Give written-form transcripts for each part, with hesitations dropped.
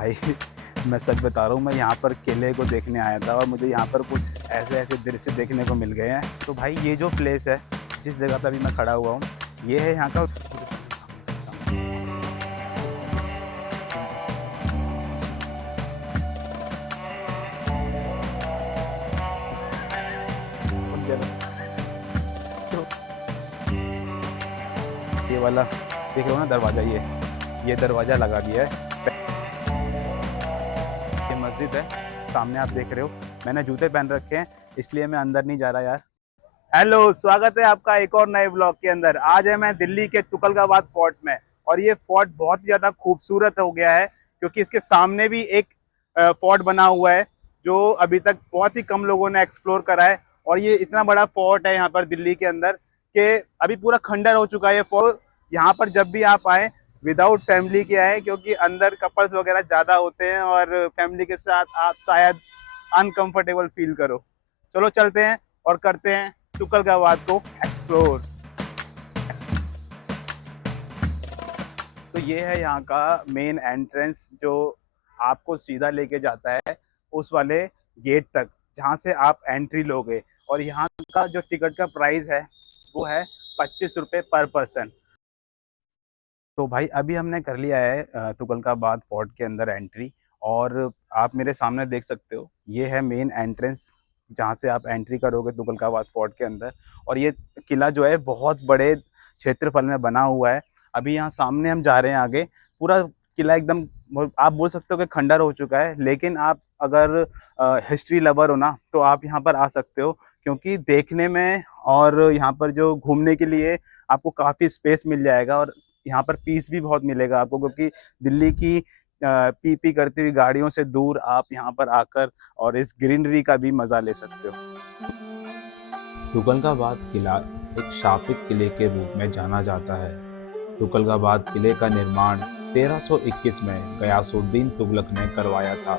भाई मैं सच बता रहा हूँ, मैं यहाँ पर किले को देखने आया था और मुझे यहाँ पर कुछ ऐसे ऐसे दृश्य देखने को मिल गए हैं। तो भाई ये जो प्लेस है, जिस जगह पे अभी मैं खड़ा हुआ हूँ, ये है यहाँ का। तो ये वाला देख रहे हो ना दरवाज़ा, ये दरवाज़ा लगा दिया है। ये मस्जिद है, सामने आप देख रहे हो। मैंने जूते पहन रखे हैं, इसलिए मैं अंदर नहीं जा रहा यार। हेलो, स्वागत है आपका एक और नए ब्लॉग के अंदर। आज है मैं दिल्ली के तुगलकाबाद फोर्ट में, और ये फोर्ट बहुत ही ज़्यादा खूबसूरत हो गया है क्योंकि इसके सामने भी एक फोर्ट बना हुआ है जो अभी तक बहुत ही कम लोगों ने एक्सप्लोर करा है। और ये इतना बड़ा फोर्ट है यहाँ पर दिल्ली के अंदर कि अभी पूरा खंडर हो चुका है ये फोर्ट। यहाँ पर जब भी आप आए, विदाउट फैमिली के आए, क्योंकि अंदर कपल्स वगैरह ज़्यादा होते हैं और फैमिली के साथ आप शायद अनकंफर्टेबल फील करो। चलो चलते हैं और करते हैं तुगलकाबाद को एक्सप्लोर। तो ये है यहाँ का मेन एंट्रेंस जो आपको सीधा लेके जाता है उस वाले गेट तक जहाँ से आप एंट्री लोगे। और यहाँ का जो टिकट का प्राइस है वो है 25 रुपये पर पर्सन। तो भाई अभी हमने कर लिया है तुगलकाबाद फोर्ट के अंदर एंट्री। और आप मेरे सामने देख सकते हो, ये है मेन एंट्रेंस जहाँ से आप एंट्री करोगे तुगलकाबाद फोर्ट के अंदर। और ये किला जो है बहुत बड़े क्षेत्रफल में बना हुआ है। अभी यहाँ सामने हम जा रहे हैं आगे, पूरा किला एकदम आप बोल सकते हो कि खंडर हो चुका है। लेकिन आप अगर हिस्ट्री लवर हो ना, तो आप यहाँ पर आ सकते हो, क्योंकि देखने में और यहाँ पर जो घूमने के लिए आपको काफ़ी स्पेस मिल जाएगा। और यहाँ पर पीस भी बहुत मिलेगा आपको, क्योंकि दिल्ली की पी पी करती हुई गाड़ियों से दूर आप यहाँ पर आकर और इस ग्रीनरी का भी मज़ा ले सकते हो। तुगलकाबाद किला एक शापित किले के रूप में जाना जाता है। तुगलकाबाद किले का निर्माण 1321 में गयासुद्दीन तुगलक ने करवाया था,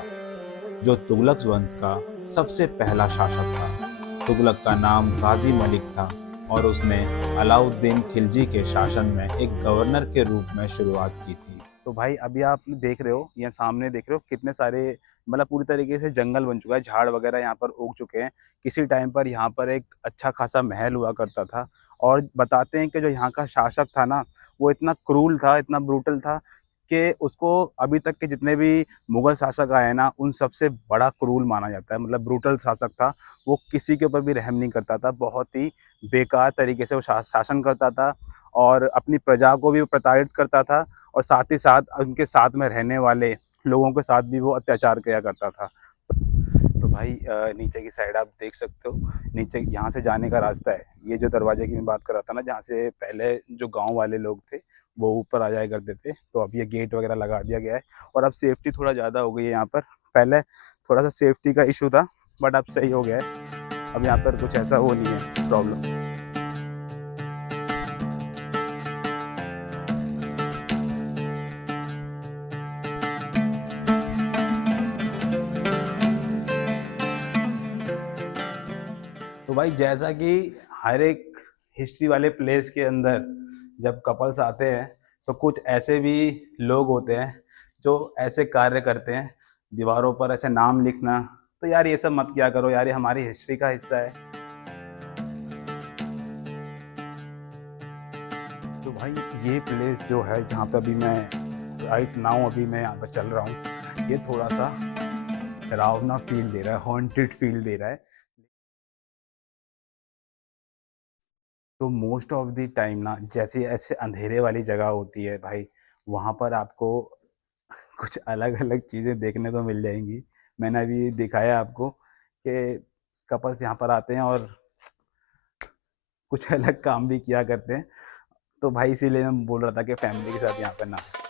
जो तुगलक वंश का सबसे पहला शासक था। तुगलक का नाम गाजी मलिक था और उसने अलाउद्दीन खिलजी के शासन में एक गवर्नर के रूप में शुरुआत की थी। तो भाई अभी आप देख रहे हो, यहाँ सामने देख रहे हो कितने सारे, मतलब पूरी तरीके से जंगल बन चुका है, झाड़ वगैरह यहाँ पर उग चुके हैं। किसी टाइम पर यहाँ पर एक अच्छा खासा महल हुआ करता था। और बताते हैं कि जो यहाँ का शासक था ना, वो इतना क्रूल था, इतना ब्रूटल था कि उसको अभी तक के जितने भी मुगल शासक आए ना, उन सबसे बड़ा क्रूल माना जाता है। मतलब ब्रूटल शासक था। वो किसी के ऊपर भी रहम नहीं करता था, बहुत ही बेकार तरीके से वो शासन करता था और अपनी प्रजा को भी वो प्रताड़ित करता था। और साथ ही साथ उनके साथ में रहने वाले लोगों के साथ भी वो अत्याचार किया करता था। तो भाई नीचे की साइड आप देख सकते हो, नीचे यहाँ से जाने का रास्ता है। ये जो दरवाजे की मैं बात कर रहा था ना, जहाँ से पहले जो गांव वाले लोग थे वो ऊपर आ जाया करते थे, तो अब ये गेट वगैरह लगा दिया गया है। और अब सेफ्टी थोड़ा ज़्यादा हो गई है यहाँ पर। पहले थोड़ा सा सेफ्टी का इशू था, बट अब सही हो गया है। अब यहाँ पर कुछ ऐसा वो नहीं है प्रॉब्लम। तो भाई जैसा कि हर एक हिस्ट्री वाले प्लेस के अंदर जब कपल्स आते हैं, तो कुछ ऐसे भी लोग होते हैं जो ऐसे कार्य करते हैं, दीवारों पर ऐसे नाम लिखना। तो यार ये सब मत किया करो यार, ये हमारी हिस्ट्री का हिस्सा है। तो भाई ये प्लेस जो है जहाँ पे अभी मैं राइट नाउ अभी मैं यहाँ पर चल रहा हूँ, ये थोड़ा सा डरावना फील दे रहा है, हॉन्टेड फील दे रहा है। तो मोस्ट ऑफ द टाइम ना, जैसे ऐसे अंधेरे वाली जगह होती है भाई, वहाँ पर आपको कुछ अलग अलग चीज़ें देखने को मिल जाएंगी। मैंने अभी दिखाया आपको कि कपल्स यहाँ पर आते हैं और कुछ अलग काम भी किया करते हैं। तो भाई इसीलिए मैं बोल रहा था कि फैमिली के साथ यहाँ पर ना आए।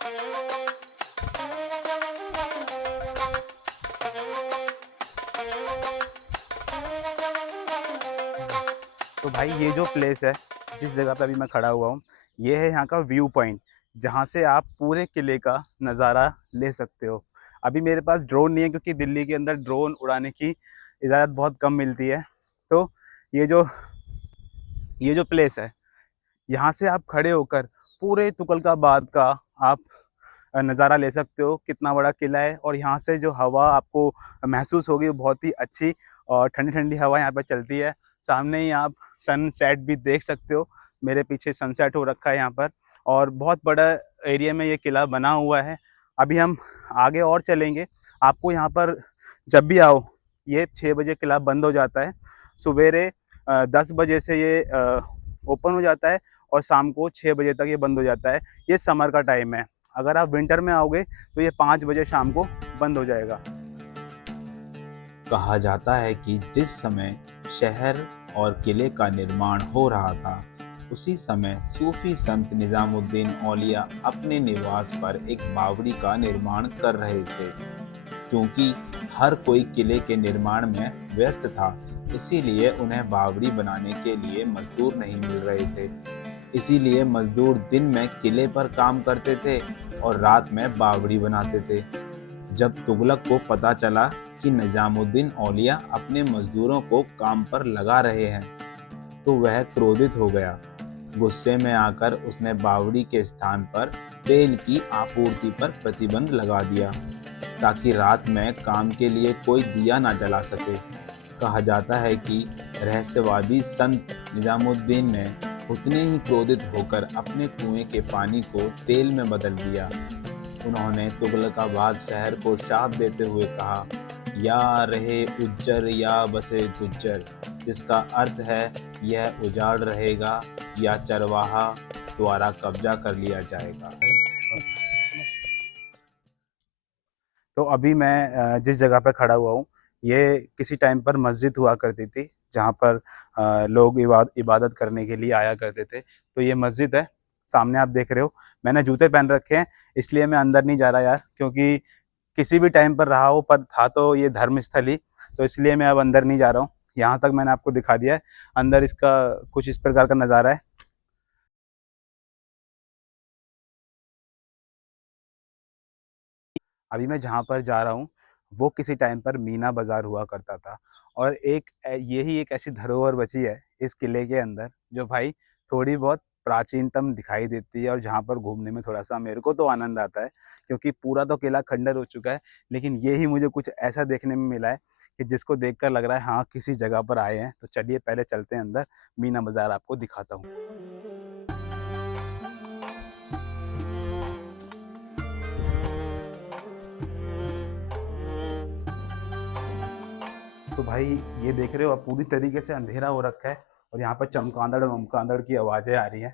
तो भाई ये जो प्लेस है, जिस जगह पे अभी मैं खड़ा हुआ हूँ, ये है यहाँ का व्यू पॉइंट, जहाँ से आप पूरे किले का नज़ारा ले सकते हो। अभी मेरे पास ड्रोन नहीं है, क्योंकि दिल्ली के अंदर ड्रोन उड़ाने की इजाज़त बहुत कम मिलती है। तो ये जो ये जो प्लेस है, यहाँ से आप खड़े होकर पूरे तुगलकाबाद का आप नज़ारा ले सकते हो, कितना बड़ा किला है। और यहाँ से जो हवा आपको महसूस होगी वो बहुत ही अच्छी और ठंडी-ठंडी हवा यहाँ पे चलती है। सामने ही आप सनसेट भी देख सकते हो, मेरे पीछे सनसेट हो रखा है यहाँ पर और बहुत बड़ा एरिया में ये किला बना हुआ है। अभी हम आगे और चलेंगे, आपको यहाँ पर जब भी आओ, ये 6 बजे किला बंद हो जाता है। सुबेरे 10 बजे से ये ओपन हो जाता है और शाम को 6 बजे तक ये बंद हो जाता है। ये समर का टाइम है। अगर आप विंटर में आओगे तो ये 5 बजे शाम को बंद हो जाएगा। कहा जाता है कि जिस समय शहर और किले का निर्माण हो रहा था, उसी समय सूफी संत निजामुद्दीन औलिया अपने निवास पर एक बावड़ी का निर्माण कर रहे थे। क्योंकि हर कोई किले के निर्माण में व्यस्त था, इसीलिए उन्हें बावड़ी बनाने के लिए मजदूर नहीं मिल रहे थे। इसीलिए मजदूर दिन में किले पर काम करते थे और रात में बावड़ी बनाते थे। जब तुगलक को पता चला कि निजामुद्दीन औलिया अपने मजदूरों को काम पर लगा रहे हैं, तो वह क्रोधित हो गया। गुस्से में आकर उसने बावड़ी के स्थान पर तेल की आपूर्ति पर प्रतिबंध लगा दिया, ताकि रात में काम के लिए कोई दिया ना जला सके। कहा जाता है कि रहस्यवादी संत निजामुद्दीन ने उतने ही क्रोधित होकर अपने कुएं के पानी को तेल में बदल दिया। उन्होंने तुगलकाबाद शहर को शाप देते हुए कहा, या रहे उज्जर या बसे गुज्जर, जिसका अर्थ है यह उजाड़ रहेगा या चरवाहा द्वारा कब्जा कर लिया जाएगा। तो अभी मैं जिस जगह पे खड़ा हुआ हूँ, ये किसी टाइम पर मस्जिद हुआ करती थी, जहाँ पर लोग इबादत करने के लिए आया करते थे। तो ये मस्जिद है, सामने आप देख रहे हो। मैंने जूते पहन रखे हैं, इसलिए मैं अंदर नहीं जा रहा यार, क्योंकि किसी भी टाइम पर रहा हो, पर था तो ये धर्मस्थल ही, तो इसलिए मैं अब अंदर नहीं जा रहा हूँ। यहाँ तक मैंने आपको दिखा दिया है, अंदर इसका कुछ इस प्रकार का नज़ारा है। अभी मैं जहाँ पर जा रहा हूँ, वो किसी टाइम पर मीना बाज़ार हुआ करता था और यही एक ऐसी धरोहर बची है इस किले के अंदर, जो भाई थोड़ी बहुत प्राचीनतम दिखाई देती है और जहाँ पर घूमने में थोड़ा-सा मेरे को तो आनंद आता है, क्योंकि पूरा तो किला खंडर हो चुका है, लेकिन ये ही मुझे कुछ ऐसा देखने में मिला है कि जिसको देखकर लग रहा है हाँ, किसी जगह पर आए हैं। तो चलिए पहले चलते हैं अंदर, मीना बाज़ार आपको दिखाता हूँ। तो भाई ये देख रहे हो, अब पूरी तरीके से अंधेरा हो रखा है और यहाँ पर चमगादड़ की आवाज़ें आ रही हैं,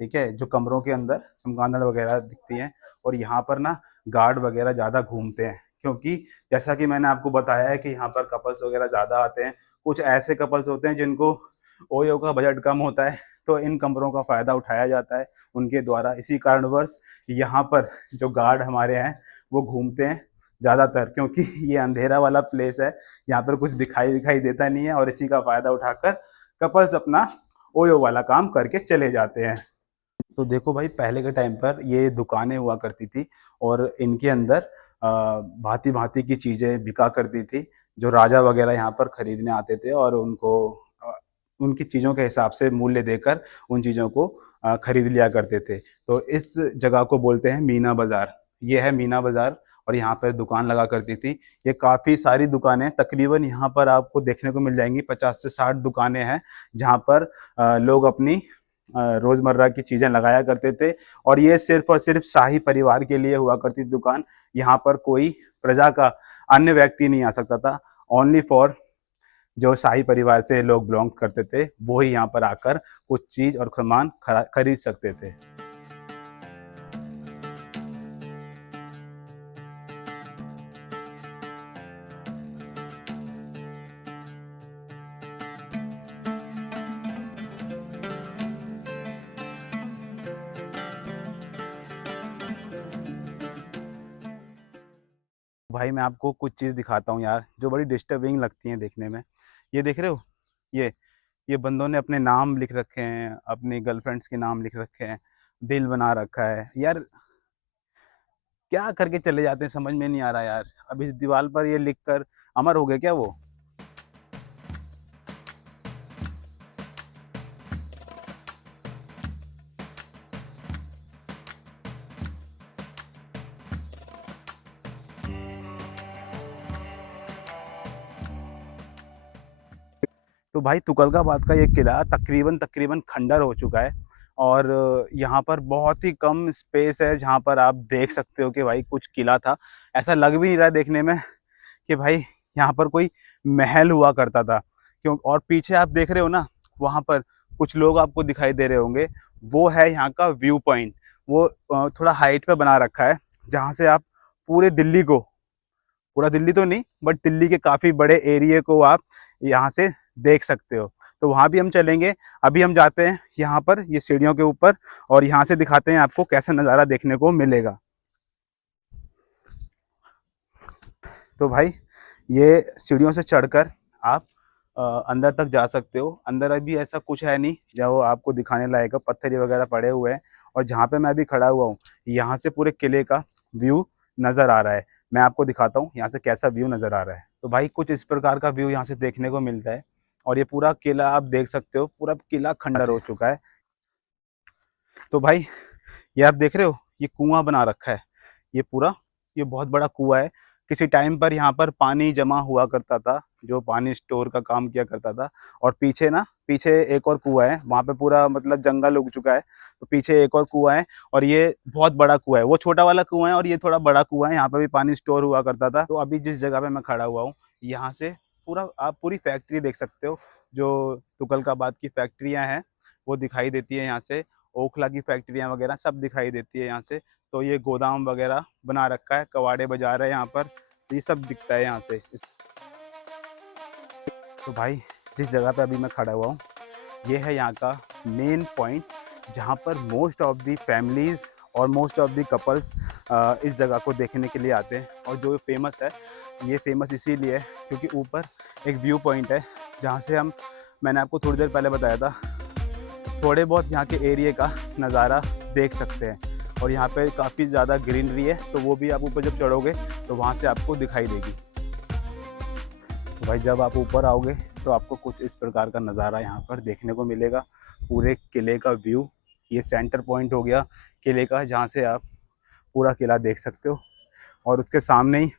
ठीक है? जो कमरों के अंदर चमगादड़ वगैरह दिखती हैं और यहाँ पर ना गार्ड वगैरह ज़्यादा घूमते हैं, क्योंकि जैसा कि मैंने आपको बताया है कि यहाँ पर कपल्स वगैरह ज़्यादा आते हैं। कुछ ऐसे कपल्स होते हैं जिनको ओयो का बजट कम होता है, तो इन कमरों का फ़ायदा उठाया जाता है उनके द्वारा। इसी कारणवश यहाँ पर जो गार्ड हमारे हैं, वो घूमते हैं ज़्यादातर, क्योंकि ये अंधेरा वाला प्लेस है, यहाँ पर कुछ दिखाई-विखाई देता नहीं है और इसी का फ़ायदा उठाकर कपल्स अपना ओयो वाला काम करके चले जाते हैं। तो देखो भाई, पहले के टाइम पर ये दुकानें हुआ करती थी और इनके अंदर भाँति-भाँति की चीज़ें बिका करती थी, जो राजा वग़ैरह यहाँ पर खरीदने आते थे और उनको अ, उनकी चीज़ों के हिसाब से मूल्य देकर उन चीज़ों को खरीद लिया करते थे। तो इस जगह को बोलते हैं मीना बाज़ार। ये है मीना बाज़ार और यहाँ पर दुकान लगा करती थी। ये काफ़ी सारी दुकानें तकरीबन यहाँ पर आपको देखने को मिल जाएँगी, 50 से 60 दुकानें हैं, जहाँ पर लोग अपनी रोज़मर्रा की चीज़ें लगाया करते थे और ये सिर्फ़ और सिर्फ़ शाही परिवार के लिए हुआ करती थी दुकान। यहाँ पर कोई प्रजा का अन्य व्यक्ति नहीं आ सकता था। ओनली फॉर जो शाही परिवार से लोग बिलॉन्ग करते थे, वो ही यहाँ पर आकर कुछ चीज़ और सामान खरीद सकते थे। भाई मैं आपको कुछ चीज़ दिखाता हूँ यार, जो बड़ी डिस्टर्बिंग लगती हैं देखने में। ये देख रहे हो? ये ये बंदों ने अपने नाम लिख रखे हैं, अपनी गर्लफ्रेंड्स के नाम लिख रखे हैं, दिल बना रखा है। यार क्या करके चले जाते हैं, समझ में नहीं आ रहा यार। अब इस दीवार पर ये लिख कर अमर हो गए क्या वो? तो भाई तुगलकाबाद का ये किला तकरीबन तकरीबन खंडर हो चुका है और यहाँ पर बहुत ही कम स्पेस है जहाँ पर आप देख सकते हो कि भाई कुछ किला था। ऐसा लग भी नहीं रहा है देखने में कि भाई यहाँ पर कोई महल हुआ करता था। क्यों और पीछे आप देख रहे हो ना, वहाँ पर कुछ लोग आपको दिखाई दे रहे होंगे, वो है यहाँ का व्यू पॉइंट। वो थोड़ा हाइट पे बना रखा है जहाँ से आप पूरे दिल्ली को, पूरा दिल्ली तो नहीं बट दिल्ली के काफ़ी बड़े एरिया को आप यहाँ से देख सकते हो। तो वहाँ भी हम चलेंगे। अभी हम जाते हैं यहाँ पर ये सीढ़ियों के ऊपर और यहाँ से दिखाते हैं आपको कैसा नज़ारा देखने को मिलेगा। तो भाई ये सीढ़ियों से चढ़कर आप अंदर तक जा सकते हो। अंदर अभी ऐसा कुछ है नहीं जो आपको दिखाने लायक है, पत्थर वगैरह पड़े हुए हैं। और जहाँ पे मैं अभी खड़ा हुआ हूँ, यहाँ से पूरे किले का व्यू नज़र आ रहा है। मैं आपको दिखाता हूँ यहाँ से कैसा व्यू नज़र आ रहा है। तो भाई कुछ इस प्रकार का व्यू यहाँ से देखने को मिलता है और ये पूरा किला आप देख सकते हो, पूरा किला खंडर हो चुका है। तो भाई ये आप देख रहे हो, ये कुआं बना रखा है, ये पूरा, ये बहुत बड़ा कुआं है। किसी टाइम पर यहाँ पर पानी जमा हुआ करता था, जो पानी स्टोर का काम किया करता था। और पीछे ना, पीछे एक और कुआं है, वहाँ पे पूरा मतलब जंगल उग चुका है। तो पीछे एक और कुआं है और ये बहुत बड़ा कुआं है। वो छोटा वाला कुआं है और ये थोड़ा बड़ा कुआं है, यहाँ पे भी पानी स्टोर हुआ करता था। तो अभी जिस जगह पे मैं खड़ा हुआ हूँ, यहाँ से पूरा आप पूरी फैक्ट्री देख सकते हो। जो तुगलकाबाद की फैक्ट्रियाँ हैं वो दिखाई देती है यहाँ से। ओखला की फैक्ट्रियाँ वगैरह सब दिखाई देती है यहाँ से। तो ये गोदाम वगैरह बना रखा है, कबाड़े बाजार है यहाँ पर, तो ये सब दिखता है यहाँ से। तो भाई जिस जगह पे अभी मैं खड़ा हुआ हूँ, ये है यहाँ का मेन पॉइंट, जहाँ पर मोस्ट ऑफ दी फैमिलीज़ और मोस्ट ऑफ दी कपल्स इस जगह को देखने के लिए आते हैं। और जो फेमस है, ये फेमस इसीलिए है क्योंकि ऊपर एक व्यू पॉइंट है जहाँ से हम, मैंने आपको थोड़ी देर पहले बताया था, थोड़े बहुत यहाँ के एरिया का नज़ारा देख सकते हैं। और यहाँ पे काफ़ी ज़्यादा ग्रीनरी है, तो वो भी आप ऊपर जब चढ़ोगे तो वहाँ से आपको दिखाई देगी। तो भाई जब आप ऊपर आओगे तो आपको कुछ इस प्रकार का नज़ारा यहाँ पर देखने को मिलेगा, पूरे किले का व्यू। ये सेंटर पॉइंट हो गया किले का, जहाँ से आप पूरा किला देख सकते हो। और उसके सामने ही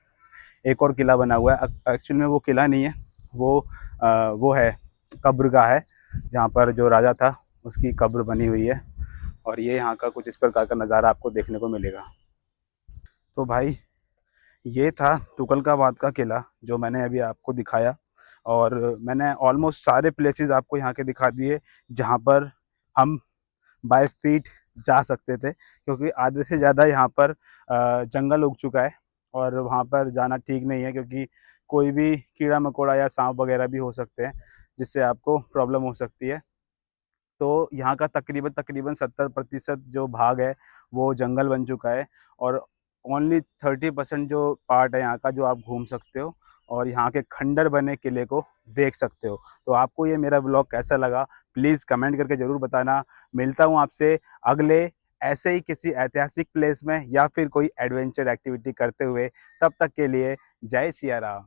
एक और किला बना हुआ है। एक्चुअल में वो किला नहीं है, वो है कब्रगाह है, जहाँ पर जो राजा था उसकी कब्र बनी हुई है। और ये यहाँ का कुछ इस प्रकार का नज़ारा आपको देखने को मिलेगा। तो भाई ये था तुगलकाबाद का किला जो मैंने अभी आपको दिखाया। और मैंने ऑलमोस्ट सारे प्लेसेस आपको यहाँ के दिखा दिए जहाँ पर हम बाय फीट जा सकते थे, क्योंकि आधे से ज़्यादा यहाँ पर जंगल उग चुका है और वहाँ पर जाना ठीक नहीं है, क्योंकि कोई भी कीड़ा मकोड़ा या सांप वगैरह भी हो सकते हैं जिससे आपको प्रॉब्लम हो सकती है। तो यहाँ का तकरीबन तकरीबन 70% जो भाग है वो जंगल बन चुका है और ओनली 30% जो पार्ट है यहाँ का जो आप घूम सकते हो और यहाँ के खंडर बने किले को देख सकते हो। तो आपको ये मेरा ब्लॉग कैसा लगा, प्लीज़ कमेंट करके ज़रूर बताना। मिलता हूँ आपसे अगले ऐसे ही किसी ऐतिहासिक प्लेस में या फिर कोई एडवेंचर एक्टिविटी करते हुए। तब तक के लिए जय सिया राम।